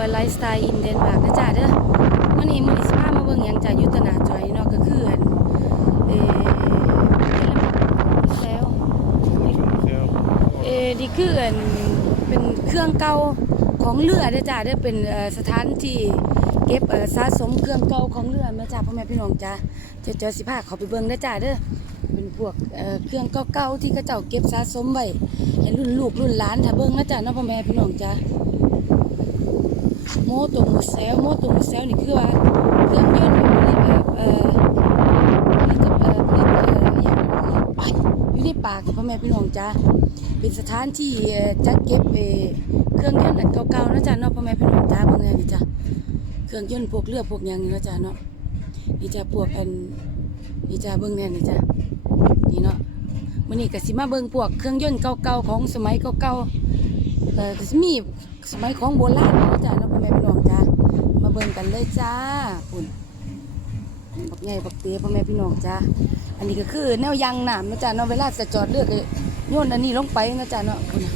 อยไลฟ์สไตล์อินเดนมาร์กนะจ๊ะเด้อมื้อนี้มือนี้สิพามาเบิ่งหยังจ้ะอยู่ตนาจอยเนาะก็คืออันเอ่อแล้วเอ่อนี่คืออันเป็นเครื่องเก่าของเรือเด้อจ้ะเด้อเป็นสถานที่เก็บสะสมเครื่องเก่าของเรือม่จ้ะพ่อแม่พี่น้องจ้ะเดี๋ยวเจ้าสิพาเขาไปเบิ่งเด้จ้ะเด้อเป็นพวกเออเครื่องเก่าๆที่เขาเจ้าเก็บสะสมไว้ให้รุ่นลูกรุ่นหลานถ้าเบิ่งนะจ้ะเนาะพ่อแม่พี่น้องจ้ะ โมตัวหมูเซลโมตัวหมูเซลนี่คือว่าเครื่องยนต์ผลิตแบบเอ่อผลิตเอ่อผลิตเอ่ออย่างอยู่ในปากนี่พ่อแม่พี่น้องจ้าเป็นสถานที่จัดเก็บเอ่อเครื่องยนต์อันเก่าๆนะจ๊ะเนาะพ่อแม่พี่น้องจ้าเบิ่งแน่นี่จ้ะเครื่องยนต์พวกเรือพวกยังนี่นะจ๊ะเนาะนี่จ้ะพวกอันนี่จ้ะเบิ่งแน่นี่จ้ะนี่เนาะมื้อนี้ก็สิมาเบิ่งพวกเครื่องยนต์เก่าๆของสมัยเก่าๆ เออก็สิมีสมัยของโบราณนะจ้าเนาะพ่อแม่พี่น้องจ้ามาเบิ่งกันเลยจ้าคุณบักใหญ่บักเตี้ยพ่อแม่พี่น้องจ้าอันนี้ก็คือแนวยางน้ำนะจ้าเนาะเวลาจะจอดเรือก็โยนอันนี้ลงไปนะจ้าเนาะคุณน่น่ะ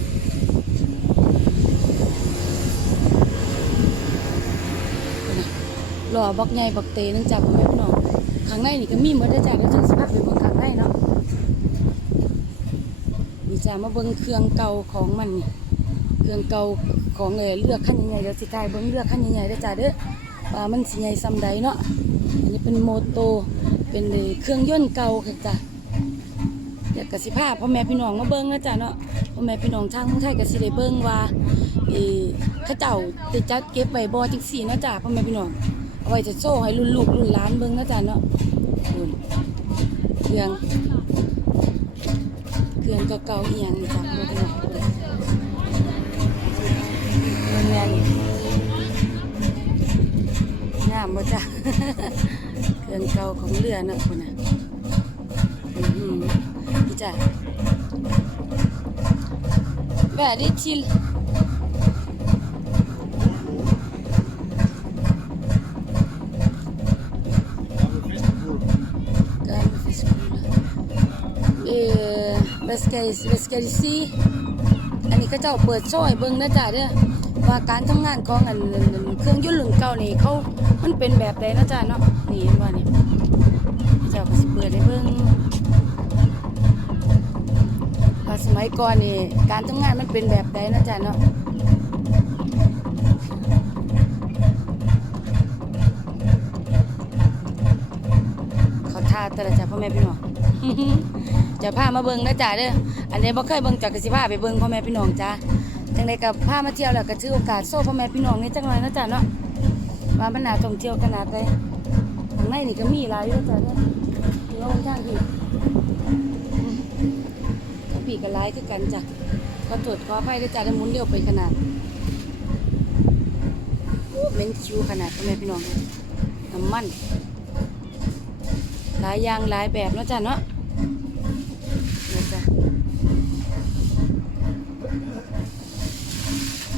หล่อบักใหญ่บักเตี้ยนึงจ้าพ่อแม่พี่น้องข้างในนี่ก็มีหมดจ้าเดี๋ยวจะสิพาไปเบิ่งข้างในเนาะนี่จ้ามาเบิ่งเครื่องเก่าของมันนี่ เครื่องเก่าของเออเลือกขั้นใหญ่ๆเดี๋ยวสิทายเบิ้งเลือกขั้นใหญ่ๆได้จ้าเด้อว่ามันสิใหญ่ซำใดเนาะอันนี้เป็นโมโตเป็นเครื่องยนต์เก่าค่ะจ้ะเดี๋ยวกสิพาพ่อแม่พี่น้องมาเบิ้งนะจ้ะเนาะพ่อแม่พี่น้องทางเมืองไทยก็สิได้เบิ้งว่าเออเขาเจ้าได้จัดเก็บไว้บ่จังซี่นะจ้ะพ่อแม่พี่น้องเอาไว้จะโชว์ให้รุ่นลูกรุ่นหลานเบิ้งนะจ้ะเนาะเครื่องเครื่องเก่าๆอีหยังนะจ้ะพ่อแม่พี่น้อง มันแม่นี่งามบ่จ้ะเครื่องเก่าของเรือนะคุณน่ะอืมนี่จ้ะ very chill การฟิสคูลเอ่อเบสเกสเบสเกซีอันนี้ก็เจ้าเปิดโช่วยเบิ่งนะจ๊ะเด้อ ว่าการทำงานของอันเครื่องยนต์รุ่นเก่านี่เขามันเป็นแบบใดนะจ๊ะเนาะนี่เห็นว่านี่เจ้าก็สิเปิดให้เบิ่งว่าสมัยก่อนนี่การทำงานมันเป็นแบบใดนะจ๊ะเนาะเขาท่าแต่ละจ้ะพ่อแม่พี่น้องจะพามาเบิ่งนะจ้ะเด้ออันนี้บ่เคยเบิ่งจากกสิพาไปเบิ่งพ่อแม่พี่น้องจ้า จังได๋ก็พามาเที่ยวแล้วก็ถือโอกาสโซ่พ่อแม่พี่น้องนี่จังหน่อยนะจ้ะเนาะว่ามันน่าท่องเที่ยวขนาดใดข้างในนี่ก็มีหลายอยู่จ้ะเด้อที่ว่าทางพี่อืมทางพี่ก็หลายคือกันจ้ะขอโทษขออภัยด้วยจ้ะได้หมุนเร็วไปขนาดเม็นคิวขนาดพ่อแม่พี่น้องน้ำมันหลายอย่างหลายแบบเนาะจ้ะเนาะนี่ยจ้ะ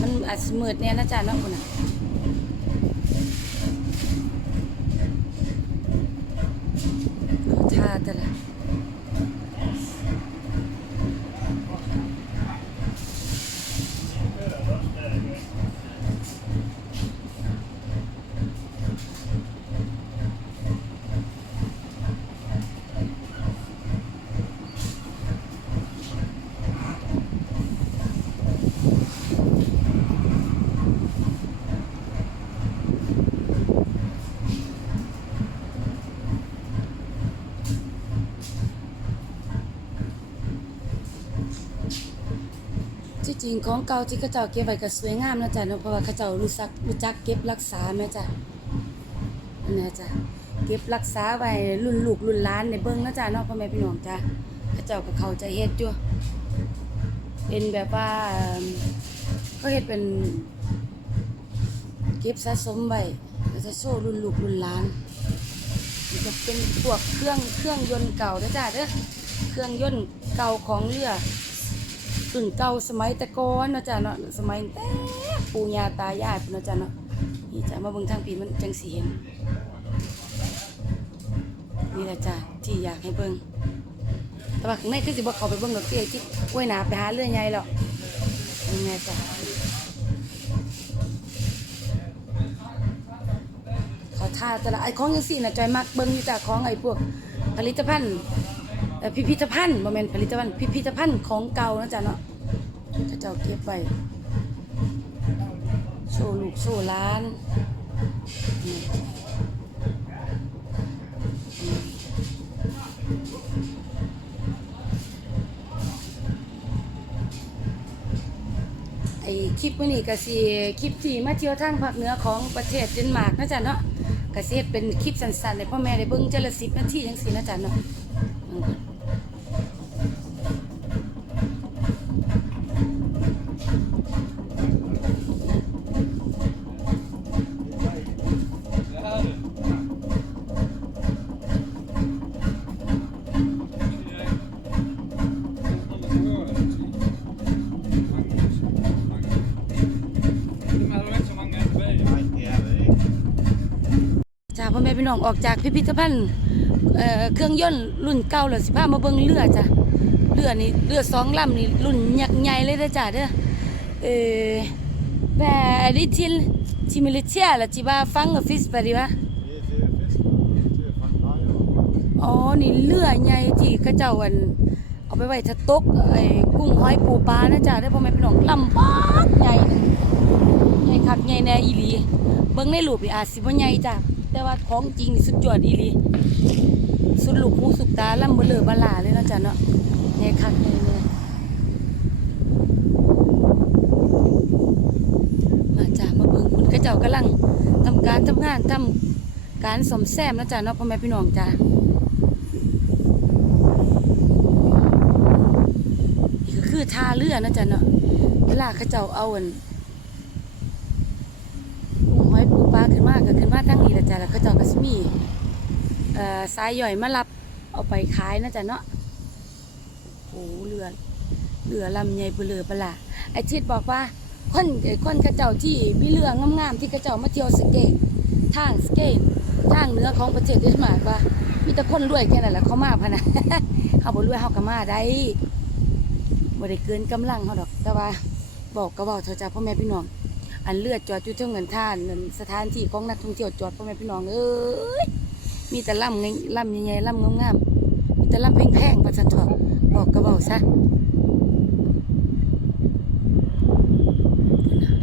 มันอาจสิมืดเนี่ยนะจ๊ะเนาะคุณน่ะขอท่าแต่ละ ที่จริงของเก่าที่เขาเจ้าเก็บไว้ก็สวยงามนะจ๊ะเนาะเพราะว่าเขาเจ้ารู้จักรู้จักเก็บรักษาแม่จ้ะอันนี้จ้ะเก็บรักษาไว้รุ่นลูกรุ่นหลานในเบิ่งนะจ๊ะเนาะพ่อแม่พี่น้องจ้ะเขาเจ้าก็เขาใจเฮ็ดอยู่เป็นแบบว่าเอิ่มเขาเฮ็ดเป็นเก็บสะสมไว้จะโซ่รุ่นลูกรุ่นหลานจะเป็นพวกเครื่องเครื่องยนต์เก่าเด้อจ้าเด้อเครื่องยนต์เก่าของเรือ รุ่นเก่าสมัยตะกอนเนาะจ้าเนาะสมัยแต่ปู่ย่าตายายพุ่นเนาะจ้าเนาะนี่จ้ามาเบิ่งทางปีมันจังสิเห็นนี่แหละจ้าที่อยากให้เบิ่งแต่ว่าข้างในคือสิบ่เข้าไปเบิ่งดอกเตี้ยที่กล้วยหนาไปหาเรือใหญ่แล้วนี่แม่จ้าค่าแต่ละไอ้ของจังซี่น่ะจอยมักเบิ่งอยู่แต่ของไอ้พวกผลิตภัณฑ์ พิพิธภัณฑ์บ่แม่นผลิตภัณฑ์พิพิธภัณฑ์ของเก่านะจ๊ะเนาะเขาเจ้าเก็บไว้โชว์ลูกโชว์หล้านนี่อืมไอคลิปมื้อนี้ก็สิคลิปที่มาเที่ยวทางภาคเหนือของประเทศเดนมาร์กนะจ๊ะเนาะก็สิเฮ็ดเป็นคลิปสั้นๆให้พ่อแม่ได้เบิ่งจังละ10นาทีจังซี่นะจ๊ะเนาะ พ่อแม่พี่น้องออกจากพิพิธภัณฑ์เครื่องยนต์รุ่นเก่าแล้วสิพามาเบิ่งเรือจ้ะเรือนี่เรือสองลำนี่รุ่นยักษ์ใหญ่เลยเด้อจ้าเด้อเออแบริทิลทิมิลิเชียละจิบาฟังฟิสไปดิวะอ๋อนี่เรือใหญ่ที่เขาเจ้าอันเอาไปไว้ถ้าตกไอ้กุ้งหอยปูปลานะจ้าเด้พ่อแม่พี่น้องลำบากใหญ่ใหญ่คักใหญ่แน่อีหลีเบิ่งในรูปนี่อาจสิบ่ใหญ่จ้ะ แต่ว่าของจริงนี่สุดยอดอีหลีสุดลูกหูสุดตาล่ำเบลอบลาเลยนะจ้ะเนาะใหญ่คักใหญ่แน่มาจ้ะมาเบิ่งคุณเขาเจ้ากำลังทำการทำงานทำการซ่อมแซมนะจ้ะเนาะพ่อแม่พี่น้องจ้ะอีกคือท่าเรือนะจ้ะเนาะเวลาขาเจ้าเอาอันหอยปูปลาขึ้นมาก็ มาทั้งนี้แหละจ้ะแล้วก็เจ้าก็สิมีเอ่อสายย่อยมารับเอาไปขายนะจ๊ะเนาะโอ้เรือเรือลำใหญ่เบลอปล่ะไอทิดบอกว่าคนคนกระเจ้าที่มีเรืองามๆที่กระเจ้ามาเที่ยวสเกตทางสเกตทางเนื้อของประเทศเดนมาร์กว่า มีแต่คนรวยแค่นั้นแหละเขามาพะนะเขาบ่รวยเขาก็มาได้บ่ได้เกินกำลังเขาดอกแต่ว่าบอกก็บอกเถอจ้าพ่อแม่พี่น้อง อันเลือดจอดอยู่เท่าเงินท่านนั่นสถานที่ของนักท่องเที่ยวจอดพ่อแม่พี่น้องเอ้ยมีแต่ล่ำไงล่ำใหญ่ๆล่ำงามๆมีแต่ล่ำแพงๆประสันทอะบอกก็บอกซะ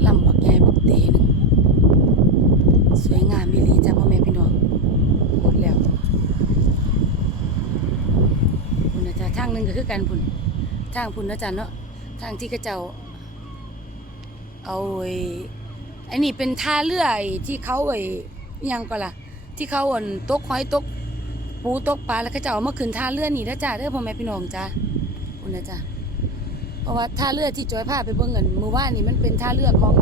ล่ำบักใหญ่บักเตหนึงสวยงามมีลีจ้าพ่อแม่พี่น้องหมดแล้วพุ่นนะจ๊ะทางหนึงก็คือกันพุ่นทางพุ่นนะจ๊ะเนาะทางที่กระเจ้า เอาไอ้อ้นี่เป็นท่าเรือที่เขาไอ้ยังก็ล่ะ ที่เขาอ่อนตกหอยตกปูตกปลาแล้วก็จะเอามาขึ้นท่าเรือนี่นะจ้าเด้อพ่อแม่พี่น้องจ้าคุณนะจ้าเพราะว่าท่าเรือที่จอยพาไปเบิ่งเงินมือว่านนี่มันเป็นท่าเรือของ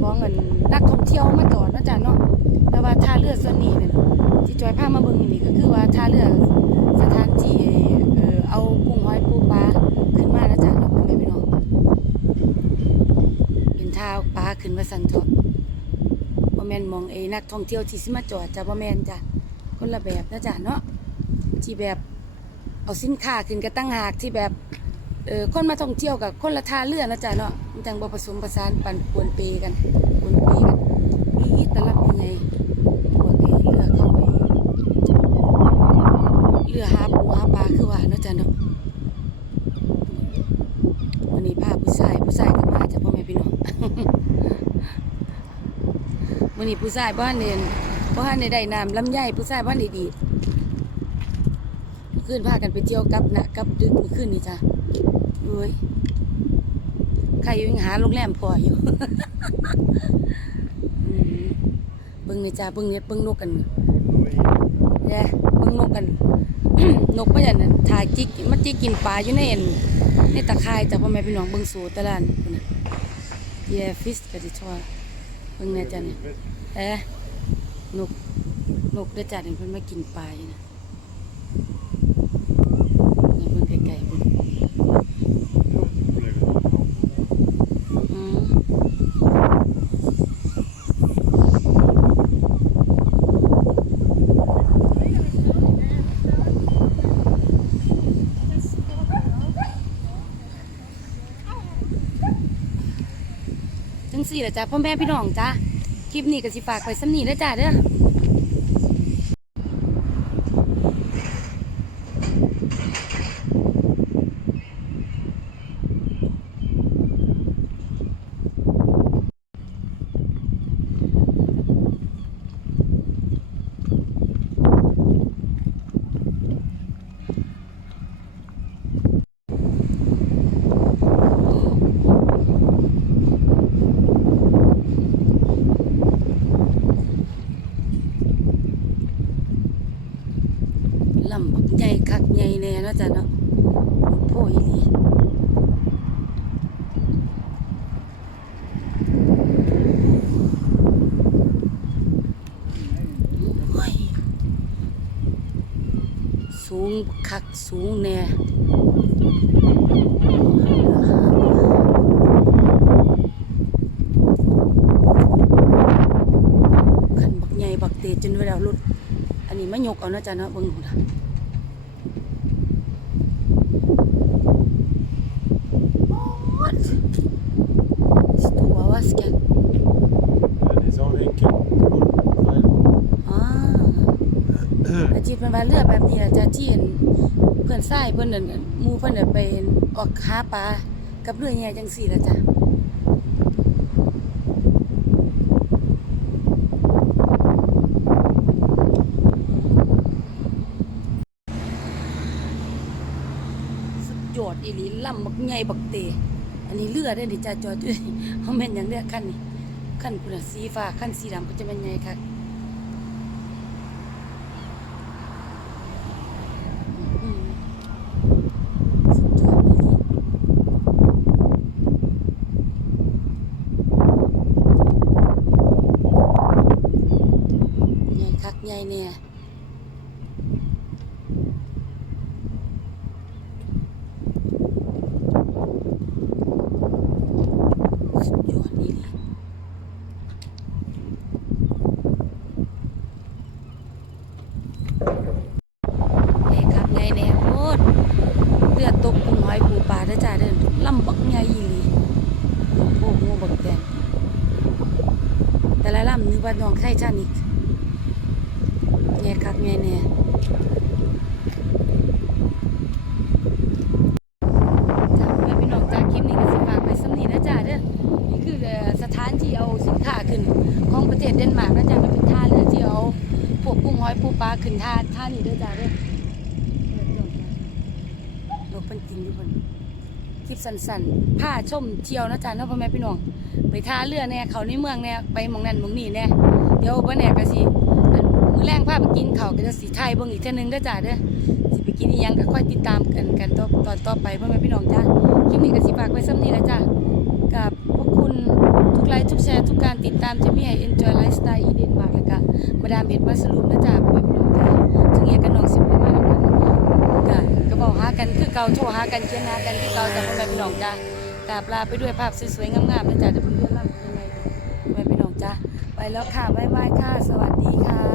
ของเงินนักท่องเที่ยวมาจอดนะจ้าเนาะแต่ว่าท่าเรือส่วนนี้เนี่ยที่จอยพามาเบิ่งนี่ก็คือว่าท่าเรือสถานที่เออเอากุ้งหอยปูปลาขึ้นมานะจ้าเนาะพ่อแม่พี่น้อง เป็นท่าขึ้นมาสันทอะบ่แม่นมองไอ้นักท่องเที่ยวที่สิมาจอดจ้ะบ่แม่นจ้ะคนละแบบนะจ้ะเนาะที่แบบเอาสินค้าขึ้นกระตั้งหากที่แบบเออคนมาท่องเที่ยวกับคนละท่าเรือนะจ้ะเนาะมันจังบ่ผสมผสานปั่นปวนเปกันปวนเปกันมีตลับยังไงพวกไอ้เรือเข้าไปเรือหาปูหาปลาคือว่านะจ้ะเนาะวันนี้พาผู้ชายผู้ชายก็มาจากพ่อแม่พี่น้อง วันนี้ผู้ชายบ้านเนนบ้านในได้น้ำลำไยผู้ชายบ้านดีดีขึ้นพากันไปเที่ยวกับนะกับดึกมื้อคืนนี่จ้ะเอ้ยใครยังหาโรงแรมพออยู่อืมเบิ่งนี่จ้ะเบิ่งเนี่ยเบิ่งนกกันเนี่ยเบิ่งนกกัน นกมันอย่างนั้นถ่ายจิกมันจิกกินปลาอยู่ในเอ็นในตะไคร่จ้ะพ่อแม่พี่น้องเบิ่งสูตะลานพุ่นน่ะ เยฟิสกะติชอเพิ่งแน่จ้ะนี่เอ๊ะนกนกเด้อจ้ะนี่เพิ่นมากินปลาอยู่นะนี่เบิ่งไกลๆพุ่นอืม กี้แล้วจ้ะพ่อแม่พี่น้องจ้ะคลิปนี้ก็สิฝากไปสำนีแล้วจ้ะเด้อ ขักใหญ่แนาะจ๊ะเนาะหมดโพอีหลีโอ้ยสูงคักสูงแน่ขันบักใหญ่บักเตจนเวลารถอันนี้ไม่ยกเอานะจ๊ะเนาะเบิ่งหูนะ Stora vasken. Det är så enkel. Nej. อ๋ออาจี เป็นว่าเรือแบบนี้จะที่เห็นเพื่อนทรายเพื่อนนั่นน่ะหมูเพื่อนน่ะไปออกหาปลากับเรือใหญ่จังสี่ละจ้ะสุดยอดอีหลีล่ำบักใหญ่บักเตอันนี้เรือได้ดิจ้าจอดด้วยเขาแม่นอย่างเรือคันนี้คันคุณสีฟ้าคันสีดำก็จะเป็นไงคะอืมสุดยอดอีหลีใหญ่คักใหญ่เนี่ยสุดยอดอีหลี ไงครับไงแน่โคตรเลือดตกกุ้งหอยปูปลาเด้อจ้าเด้อลำบักใหญ่อีหลีโอ้โหบักแตนแต่ละลำนึกว่าน้องไข่ชานิก ไงครับไงแน่จ้าแม่พี่น้องจ้าคลิปนี้ก็สิฝากไปสำนีนะจ้าเด้อนี่คือสถานที่เอาสินค้าขึ้นของประเทศเดนมาร์กนะจ้ามันเป็นท่าเรือที่เอาพวกกุ้งหอยปูปลาขึ้นท่าท่านี้เด้อจ้าเด้อโลกเป็นจริงทุกคนคลิปสั้นๆผ้าชมเที่ยวนะจ๊ะเนาะพ่อแม่พี่น้อง ไปท่าเรือแน่เขาในเมืองแน่ไปหมองนั่นหมองนี่แน่เดี๋ยวบ่แน่ก็สิ มือแรงพาไปกินเขาก็จะสิไทยเบิ่งอีกเทื่อนึงเด้อจ้าเด้อสิไปกินอียังก็ค่อยติดตามกันกันต่อตอนต่อไปเพ่อแม่พี่น้องจ้าคลิปนี้ก็สิฝากไว้ซ้ำนี้ละจ้ากับพวกคุณทุกไลค์ทุกแชร์ทุกการติดตามจะมีให้ enjoy lifestyle อีเดนมากแล้วก็มาดามเบ็ดมาสรุปนะจ้าพ่อแม่พี่น้องจ้าถึงอยากกันน้องสิบได้มาแล้วกันก็ก็บอกหากันคือเก่าโทรหากันเชียร์หากันคือเก่าจากพ่อแม่พี่น้องจ้ากราบลาไปด้วยภาพสวยๆงามๆนะจ๊ะจะเป็นเรื่องล่ำยังไงพ่อแม่พี่น้องจ้าไปแล้วค่ะบ๊ายบายค่ะ สวัสดีค่ะ